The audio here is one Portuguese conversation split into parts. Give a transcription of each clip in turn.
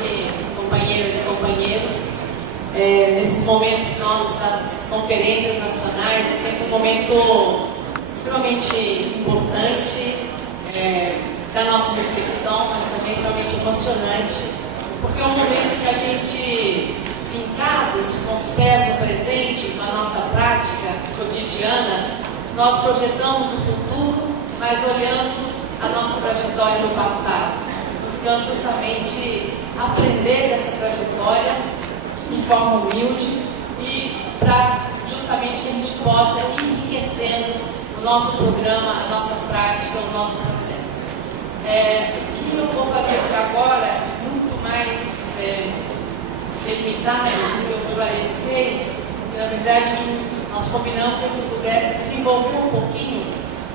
tarde, companheiras e companheiros. Nesses momentos nossos das conferências nacionais, é sempre um momento extremamente importante da nossa reflexão, mas também extremamente emocionante, porque é um momento que a gente, fincados com os pés no presente, com a nossa prática cotidiana, nós projetamos o futuro, mas olhando a nossa trajetória no passado, buscando justamente aprender dessa trajetória de forma humilde e para justamente que a gente possa ir enriquecendo o nosso programa, a nossa prática, o nosso processo. O que eu vou fazer por agora é muito mais delimitado do que o Juarez fez, porque na verdade nós combinamos que eu pudesse desenvolver um pouquinho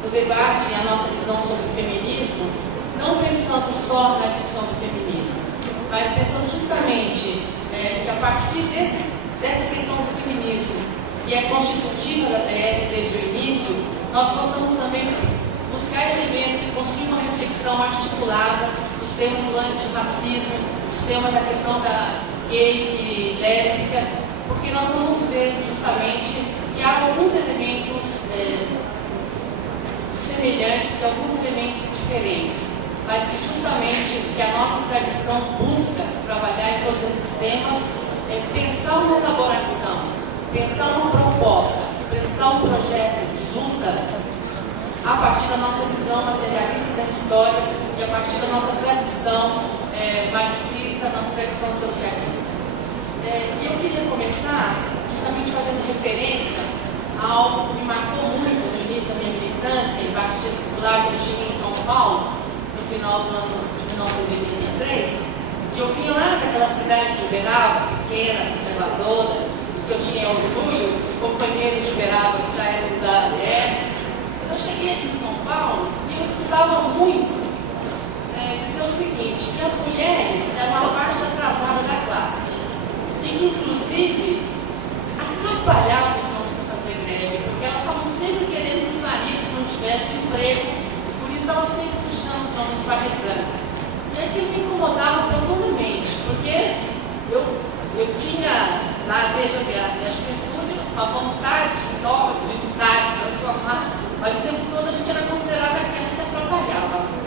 o debate e a nossa visão sobre o feminismo, não pensando só na discussão do feminismo, mas pensando justamente que a partir dessa questão do feminismo, que é constitutiva da DS desde o início, nós possamos também buscar elementos e construir uma reflexão articulada dos temas do antirracismo, dos temas da questão da gay e lésbica, porque nós vamos ver justamente que há alguns elementos semelhantes e alguns elementos diferentes, mas que justamente o que a nossa tradição busca trabalhar em todos esses temas é pensar uma elaboração, pensar uma proposta, pensar um projeto de luta a partir da nossa visão materialista da história e a partir da nossa tradição marxista, nossa tradição socialista. E eu queria começar justamente fazendo referência a algo que me marcou muito no início da minha militância, em particular quando eu cheguei em São Paulo, no final do ano de 1983, que eu vinha lá daquela cidade de Uberaba, pequena, conservadora, e que eu tinha orgulho de companheiros de Uberaba que já eram da ADS. Mas eu cheguei aqui em São Paulo e eu escutava muito dizer o seguinte, que as mulheres eram a parte atrasada da classe, e que inclusive atrapalhavam os homens a fazer greve, porque elas estavam sempre querendo que os maridos não tivessem emprego, por isso estavam sempre puxando os homens para a retranca. E aquilo me incomodava profundamente, porque eu tinha, desde a minha juventude, uma vontade enorme de lutar, de transformar, mas o tempo todo a gente era considerada aquelas que atrapalhavam.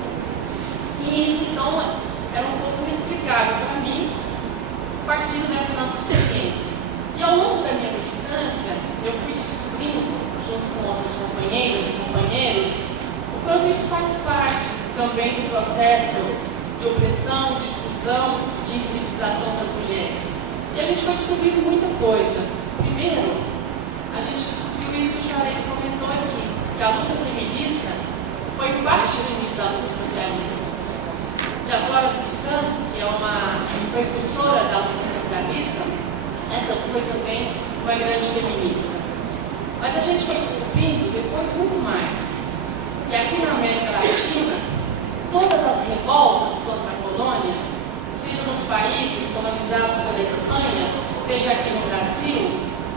E isso, então, era um pouco inexplicável para mim, partindo dessa nossa experiência. E ao longo da minha militância, eu fui descobrindo, junto com outros companheiros e companheiros, o quanto isso faz parte também do processo de opressão, de exclusão, de invisibilização das mulheres. E a gente foi descobrindo muita coisa. Primeiro, a gente descobriu isso que o Juarez comentou aqui, que a luta feminista foi parte do início da luta socialista. Que a Flora Tristão, que é uma precursora da luta socialista, foi também uma grande feminista. Mas a gente foi descobrindo depois muito mais. E aqui na América Latina, todas as revoltas contra a colônia, seja nos países colonizados pela Espanha, seja aqui no Brasil,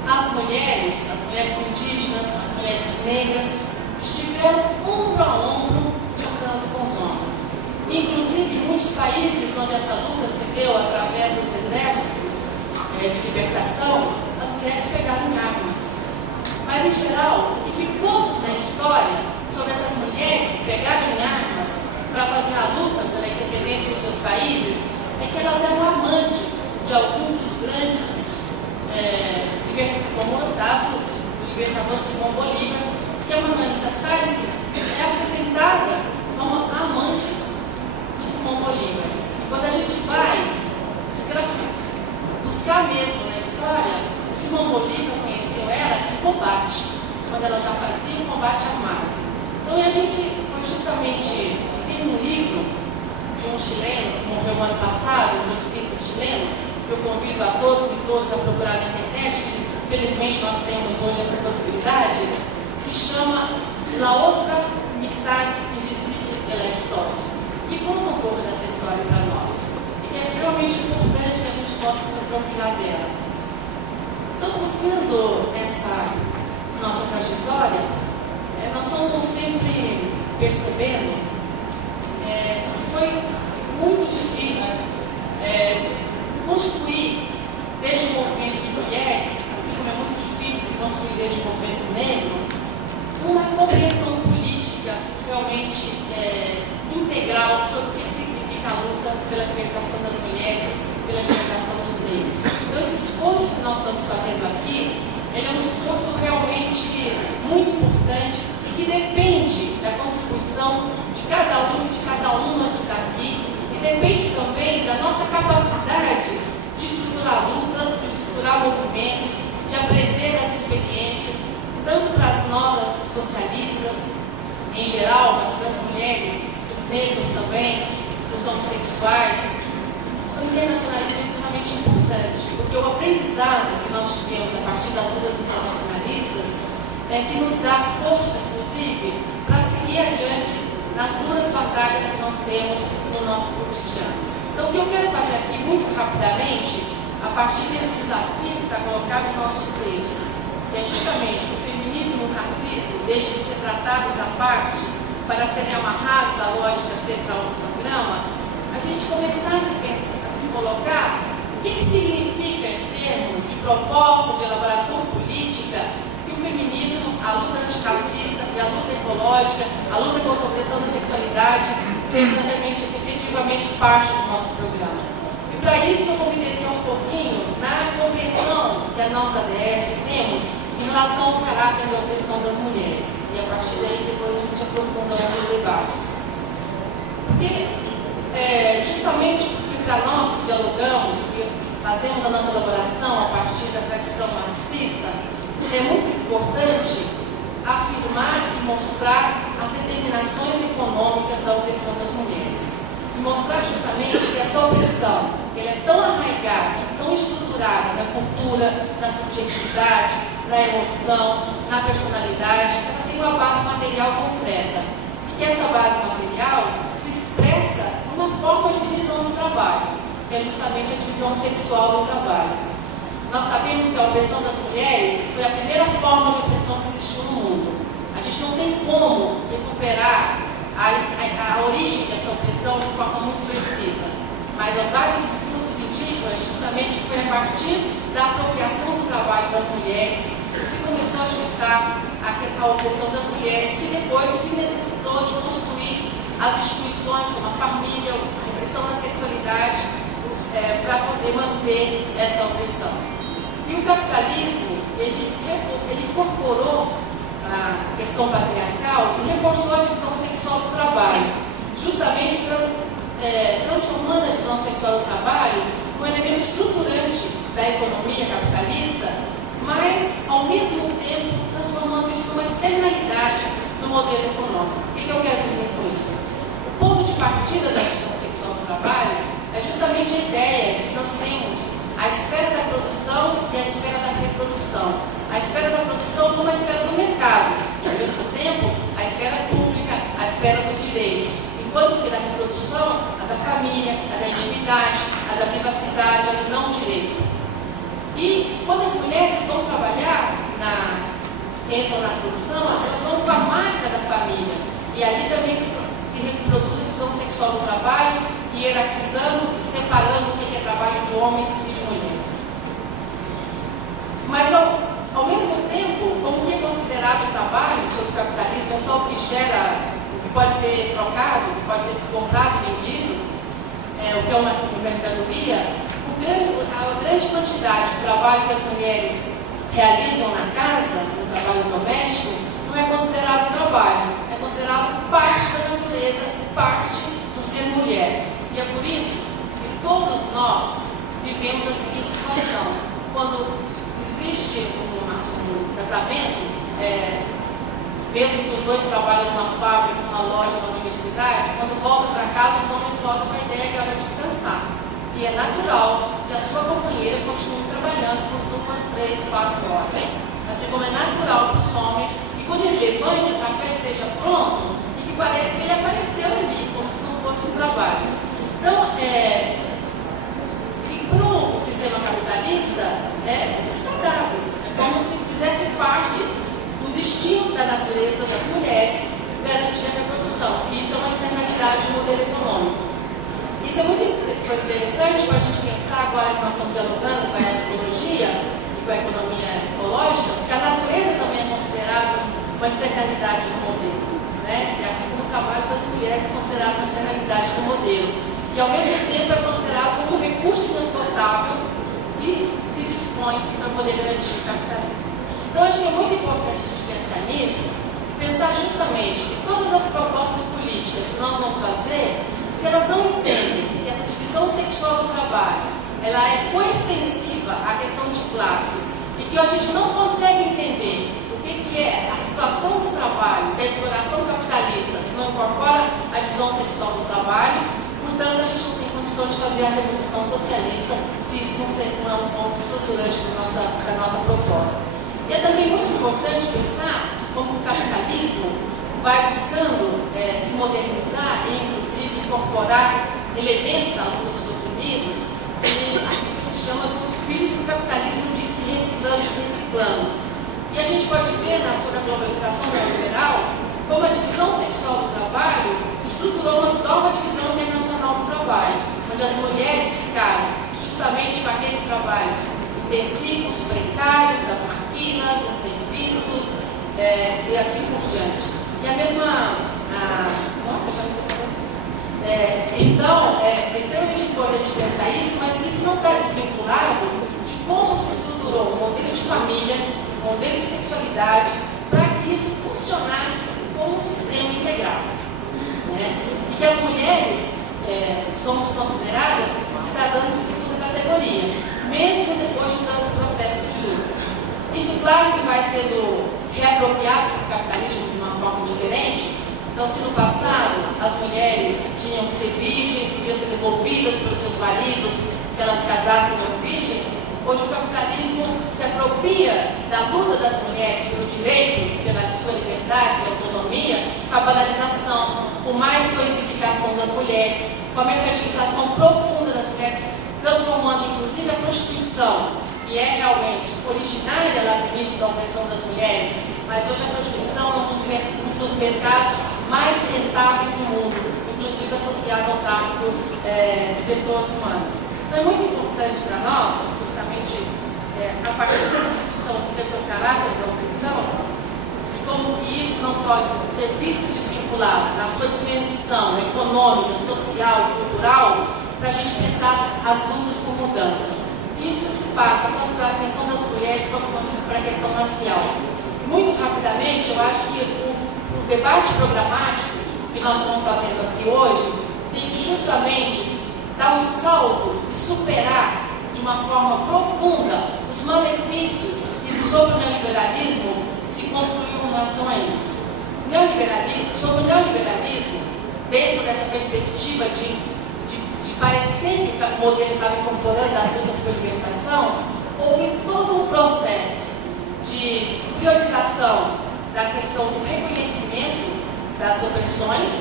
as mulheres indígenas, as mulheres negras, estiveram ombro a ombro lutando com os homens. Inclusive, em muitos países onde essa luta se deu através dos exércitos de libertação, as mulheres pegaram armas. Mas, em geral, o que ficou na história sobre essas mulheres que pegaram armas para fazer a luta pela independência dos seus países é que elas eram amantes de alguns dos grandes, como é o caso do libertador Simão Bolívar, que a Manuelita Salles é apresentada como amante de Simão Bolívar. E quando a gente vai buscar mesmo na história, o Simão Bolívar conheceu ela em combate, quando ela já fazia um combate armado. Então a gente foi justamente, tem um livro de um chileno que morreu no ano passado, um jornalista chileno, que eu convido a todos e todas a procurar na internet, felizmente nós temos hoje essa possibilidade, que chama La Outra Metade Invisível da História, que conta um pouco dessa história para nós, e que é extremamente importante que a gente possa se apropriar dela. Então, buscando nessa nossa trajetória, nós vamos sempre percebendo que foi muito difícil pela libertação das mulheres, pela libertação dos negros. Então, esse esforço que nós estamos fazendo aqui, ele é um esforço realmente muito importante e que depende da contribuição de cada um e de cada uma que está aqui, e depende também da nossa capacidade de estruturar lutas, de estruturar movimentos, de aprender das experiências, tanto para nós, socialistas, em geral, mas para as mulheres, para os negros também, para os homossexuais. O internacionalismo é extremamente importante, porque o aprendizado que nós tivemos a partir das lutas internacionalistas é que nos dá força, inclusive, para seguir adiante nas duras batalhas que nós temos no nosso cotidiano. Então, o que eu quero fazer aqui, muito rapidamente, a partir desse desafio que está colocado no nosso texto, que é justamente o feminismo e o racismo deixem de ser tratados à parte para serem amarrados à lógica central do programa, a gente começar a se colocar o que significa em termos de proposta de elaboração política que o feminismo, a luta antirracista e a luta ecológica, a luta contra a opressão da sexualidade seja realmente, efetivamente parte do nosso programa. E para isso eu vou me deter um pouquinho na compreensão que nós da ADS temos em relação ao caráter da opressão das mulheres. E a partir daí depois a gente aprofunda alguns debates. Porque, justamente porque para nós que dialogamos e fazemos a nossa elaboração a partir da tradição marxista, é muito importante afirmar e mostrar as determinações econômicas da opressão das mulheres. E mostrar justamente que essa opressão, ela é tão arraigada, tão estruturada na cultura, na subjetividade, na emoção, na personalidade, ela tem uma base material concreta. E que essa base material se expressa numa forma de divisão do trabalho, que é justamente a divisão sexual do trabalho. Nós sabemos que a opressão das mulheres foi a primeira forma de opressão que existiu no mundo. A gente não tem como recuperar a origem dessa opressão de forma muito precisa. Mas vários estudos indicam justamente que foi a partir da apropriação do trabalho das mulheres que se começou a gestar a opressão das mulheres, que depois se necessitou de construir as instituições como a família, a repressão da sexualidade, para poder manter essa opressão. E o capitalismo, ele incorporou a questão patriarcal e reforçou a divisão sexual do trabalho, justamente transformando a divisão sexual do trabalho um elemento estruturante da economia capitalista, mas, ao mesmo tempo, transformando isso numa externalidade do modelo econômico. O que eu quero dizer com isso? O ponto de partida da divisão sexual do trabalho é justamente a ideia de que nós temos a esfera da produção e a esfera da reprodução. A esfera da produção como a esfera do mercado, e ao mesmo tempo a esfera pública, a esfera dos direitos. Enquanto que na reprodução, a da família, a da intimidade, a da privacidade, a do não direito. E quando as mulheres vão trabalhar, entram na produção, elas vão com a marca da família. E ali também se reproduz a divisão sexual do trabalho, hierarquizando e separando o que é trabalho de homens e de mulheres. Mas ao mesmo tempo, como que é considerado o trabalho sob o capitalismo, é só o que gera, o que pode ser trocado, o que pode ser comprado e vendido, o que é uma mercadoria, a grande quantidade de trabalho que as mulheres realizam na casa, no trabalho doméstico, não é considerado trabalho, é considerado parte da natureza, parte do ser mulher. E é por isso que todos nós vivemos a seguinte situação: quando existe um casamento, mesmo que os dois trabalham numa fábrica, numa loja, numa universidade, quando voltam para casa, os homens voltam com a ideia que ela vai descansar. E é natural que a sua companheira continue trabalhando por 2, 3, 4 horas. Assim como é natural para os homens que quando ele levante, o café esteja pronto e que parece que ele apareceu ali, como se não fosse um trabalho. Então, para o sistema capitalista, está dado. É como se fizesse parte do destino da natureza das mulheres garantir a reprodução. E isso é uma externalidade do modelo econômico. Isso é muito interessante para a gente pensar, agora que nós estamos dialogando com a ecologia e com a economia ecológica, porque a natureza também é considerada uma externalidade do modelo, né? E assim como o trabalho das mulheres é considerado uma externalidade do modelo. E ao mesmo tempo é dispõe para poder garantir o capitalismo. Então, acho que é muito importante a gente pensar nisso, pensar justamente que todas as propostas políticas que nós vamos fazer, se elas não entendem que essa divisão sexual do trabalho, ela é coextensiva à questão de classe, e que a gente não consegue entender o que é a situação do trabalho, da exploração capitalista, se não incorpora a divisão sexual do trabalho, portanto, a gente não tem condição de fazer a revolução socialista se isso não é um ponto estruturante da nossa proposta. E é também muito importante pensar como o capitalismo vai buscando se modernizar e, inclusive, incorporar elementos da luta dos oprimidos, e aquilo que a gente chama do espírito do capitalismo de se reciclando, se reciclando. E a gente pode ver sobre a globalização neoliberal como a divisão sexual do trabalho estruturou uma nova divisão internacional do trabalho, onde as mulheres ficaram justamente com aqueles trabalhos intensivos, precários, das maquinas, dos serviços, e assim por diante. E a mesma... nossa, já me então, é extremamente importante pensar isso, mas isso não está desvinculado de como se estruturou o modelo de família, o modelo de sexualidade, para que isso funcionasse como um sistema integral. E que as mulheres somos consideradas cidadãs de segunda categoria, mesmo depois de tanto processo de luta. Isso, claro, que vai sendo reapropriado pelo capitalismo de uma forma diferente. Então, se no passado as mulheres tinham que ser virgens, podiam ser devolvidas pelos seus maridos se elas casassem não virgens, hoje o capitalismo se apropria da luta das mulheres pelo direito, pela sua liberdade e autonomia, com a banalização, com mais coisificação das mulheres, com a mercantilização profunda das mulheres, transformando inclusive a prostituição, que é realmente originária lá do início da opressão das mulheres, mas hoje a prostituição é um dos mercados mais rentáveis do mundo, inclusive associado ao tráfico de pessoas humanas. Então é muito importante para nós, justamente a partir dessa discussão que tem o caráter da opressão, de como que isso não pode ser visto desvinculado na sua dimensão econômica, social e cultural, para a gente pensar as lutas por mudança. Isso se passa tanto para a questão das mulheres como para a questão racial. Muito rapidamente, eu acho que o debate programático que nós estamos fazendo aqui hoje tem que justamente dar um salto e superar de uma forma profunda os malefícios que sobre o neoliberalismo se construiu em relação a isso. Sobre o neoliberalismo, dentro dessa perspectiva de parecer que o modelo estava incorporando as lutas por libertação, houve todo um processo de priorização da questão do reconhecimento das opressões,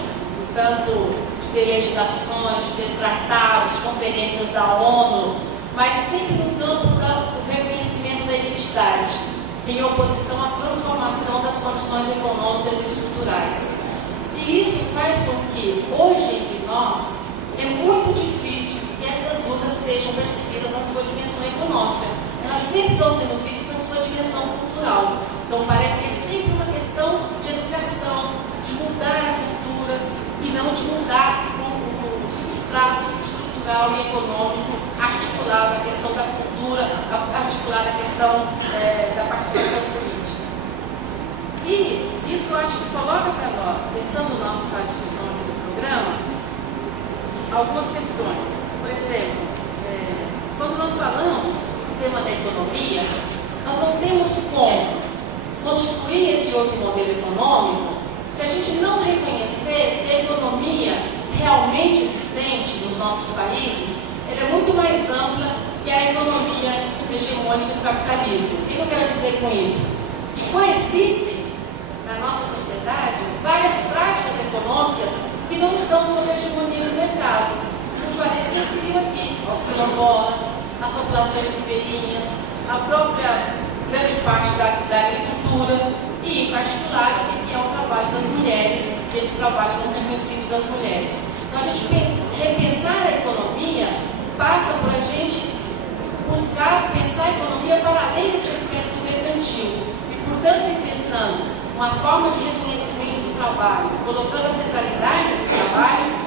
tanto de legislações, de tratados, conferências da ONU, mas sempre no campo do reconhecimento da identidade, em oposição à transformação das condições econômicas e estruturais. E isso faz com que, hoje, entre nós, é muito difícil que essas lutas sejam percebidas na sua dimensão econômica. Elas sempre estão sendo vistas na sua dimensão cultural. Então parece que é sempre uma questão de educação, de mudar a cultura e não de mudar o substrato estrutural e econômico, articulado a questão da cultura, articulado a questão da participação política. E isso eu acho que coloca para nós, pensando na nossa discussão aqui do programa, algumas questões. Por exemplo, quando nós falamos do tema da economia, nós não temos como construir esse outro modelo econômico se a gente não reconhecer que a economia realmente existente nos nossos países, ela é muito mais ampla que a economia hegemônica do capitalismo. O que eu quero dizer com isso? Que coexistem na nossa sociedade várias práticas econômicas que não estão sob a hegemonia do mercado. O Juarez se referiu aqui aos quilombolas, às populações ribeirinhas, a própria grande parte da agricultura e, em particular, o que é o trabalho das mulheres, esse trabalho não reconhecido das mulheres. Então, a gente repensar a economia passa por a gente buscar pensar a economia para além desse aspecto mercantil e, portanto, ir pensando uma forma de reconhecimento do trabalho, colocando a centralidade do trabalho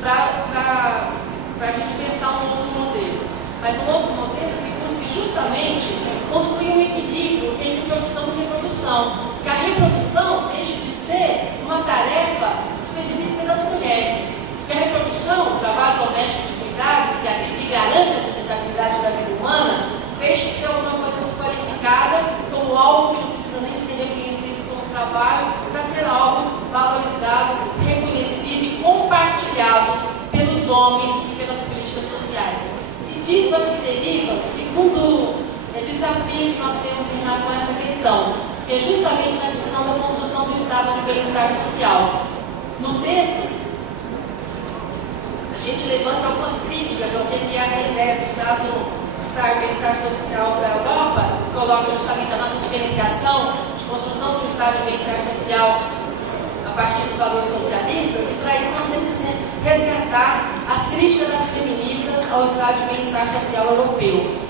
para a gente pensar um outro modelo. Mas um outro modelo que busque justamente justamente construir um equilíbrio entre produção e reprodução. Que a reprodução deixe de ser uma tarefa específica das mulheres. Que a reprodução, o trabalho doméstico de cuidados, que garante a sustentabilidade da vida humana, deixe de ser alguma coisa desqualificada como algo que não precisa nem ser reconhecido como trabalho, para ser algo valorizado, reconhecido e compartilhado pelos homens e pelas políticas sociais. E disso acho que deriva o segundo desafio que nós temos em relação a essa questão, que é justamente na discussão da construção do estado de bem-estar social. No texto, a gente levanta algumas críticas ao que é essa ideia do estado de bem-estar social para a Europa, coloca justamente a nossa diferenciação de construção de um estado de bem-estar social a partir dos valores socialistas, e para isso nós temos que resgatar as críticas das feministas ao estado de bem-estar social europeu.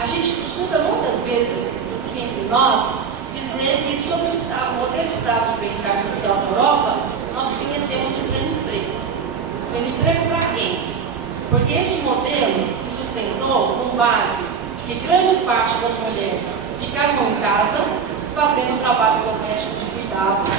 A gente escuta muitas vezes, inclusive entre nós, dizer que sobre o modelo de estado de bem-estar social na Europa, nós conhecemos o pleno emprego. O pleno emprego para quem? Porque este modelo se sustentou com base de que grande parte das mulheres ficavam em casa fazendo trabalho doméstico de cuidados,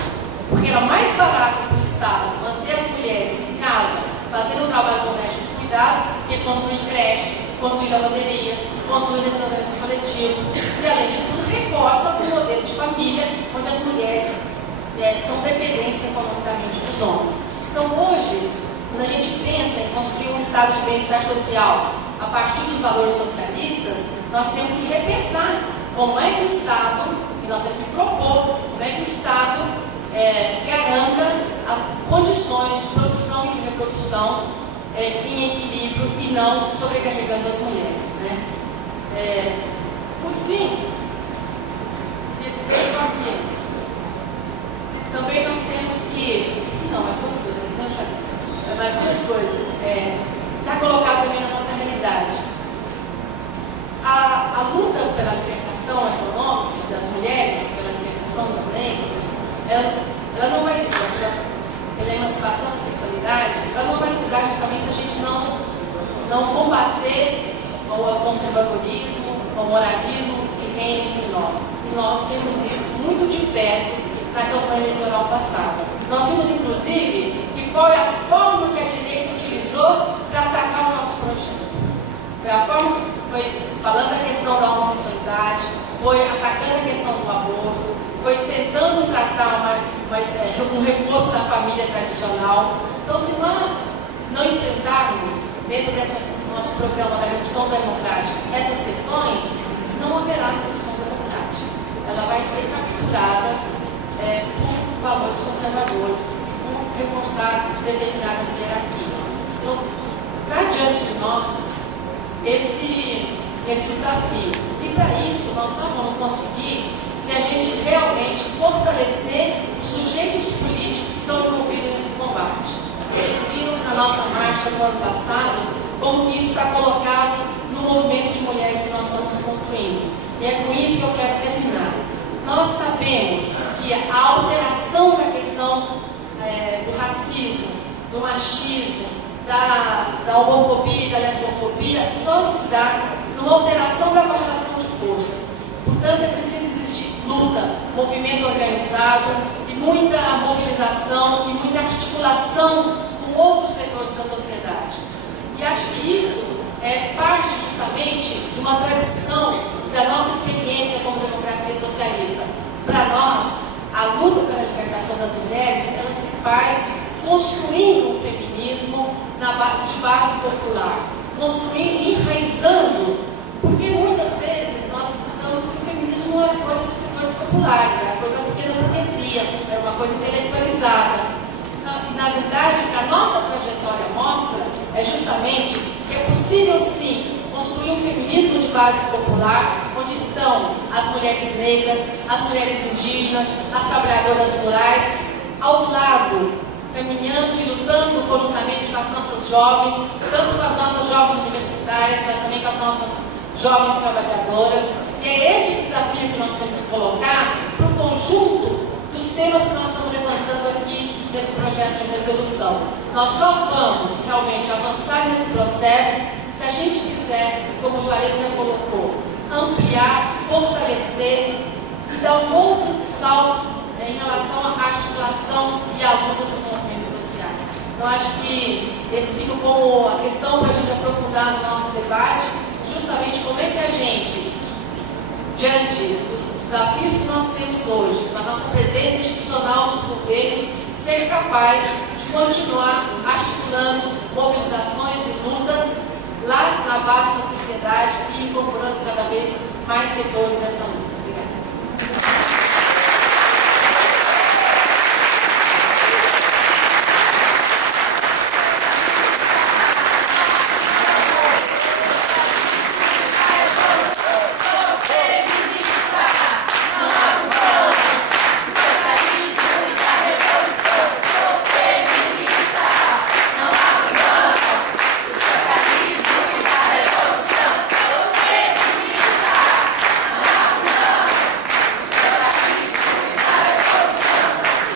porque era mais barato para o Estado manter as mulheres em casa fazendo trabalho doméstico de cuidados que construir creches, construir lavanderias, construir restaurantes coletivos, e além de tudo reforça o modelo de família onde as mulheres são dependentes economicamente dos homens. Então hoje, quando a gente pensa em construir um estado de bem-estar social a partir dos valores socialistas, nós temos que repensar como é que o Estado, e nós temos que propor como é que o Estado garanta as condições de produção e de reprodução em equilíbrio e não sobrecarregando as mulheres, né? Por fim, queria dizer só que também nós temos que, não, mais duas coisas, não já disse, mais duas coisas, está colocado também na nossa realidade. A luta pela libertação econômica das mulheres, pela libertação dos negros, ela não vai se dar, pela emancipação da sexualidade, ela não vai se dar justamente se a gente não combater o conservadorismo, o moralismo que reina entre nós. E nós vimos isso muito de perto na campanha eleitoral passada. Nós vimos, inclusive, que foi a forma que a direita utilizou para atacar o nosso projeto. Foi a forma que foi falando da questão da homossexualidade, foi atacando a questão do aborto, foi tentando tratar um reforço da família tradicional. Então, se nós não enfrentarmos, dentro desse nosso programa da revolução democrática, essas questões, não haverá revolução democrática. Ela vai ser capturada por valores conservadores, por reforçar determinadas hierarquias. Então, está diante de nós esse desafio. E para isso, nós só vamos conseguir se a gente realmente fortalecer os sujeitos políticos que estão envolvidos nesse combate. Vocês viram na nossa marcha do ano passado como que isso está colocado no movimento de mulheres que nós estamos construindo. E é com isso que eu quero terminar. Nós sabemos que a alteração da questão do racismo, do machismo, da homofobia e da lesbofobia só se dá numa alteração da correlação de forças. Portanto, é preciso existir luta, movimento organizado e muita mobilização e muita articulação com outros setores da sociedade. E acho que isso é parte justamente de uma tradição da nossa experiência como democracia socialista. Para nós, a luta pela libertação das mulheres, ela se faz construindo um feminismo de base popular, construindo, enraizando, porque muitas vezes nós escutamos que o feminismo não era coisa dos setores populares, era coisa da pequena burguesia, era uma coisa intelectualizada. Na verdade, a nossa trajetória mostra justamente que é possível sim construir um feminismo de base popular, onde estão as mulheres negras, as mulheres indígenas, as trabalhadoras rurais, ao lado, caminhando e lutando conjuntamente com as nossas jovens, tanto com as nossas jovens universitárias, mas também com as nossas jovens trabalhadoras. E é esse desafio que nós temos que colocar para o conjunto dos temas que nós estamos levantando aqui nesse projeto de resolução. Nós só vamos realmente avançar nesse processo se a gente fizer, como o Juarez já colocou, ampliar, fortalecer e dar um outro salto em relação à articulação e à luta dos movimentos sociais. Então, acho que esse fica como a questão para a gente aprofundar no nosso debate, justamente como é que a gente, diante dos desafios que nós temos hoje, com a nossa presença institucional nos governos, ser capaz de continuar articulando mobilizações e lutas lá na base da sociedade e incorporando cada vez mais setores nessa luta.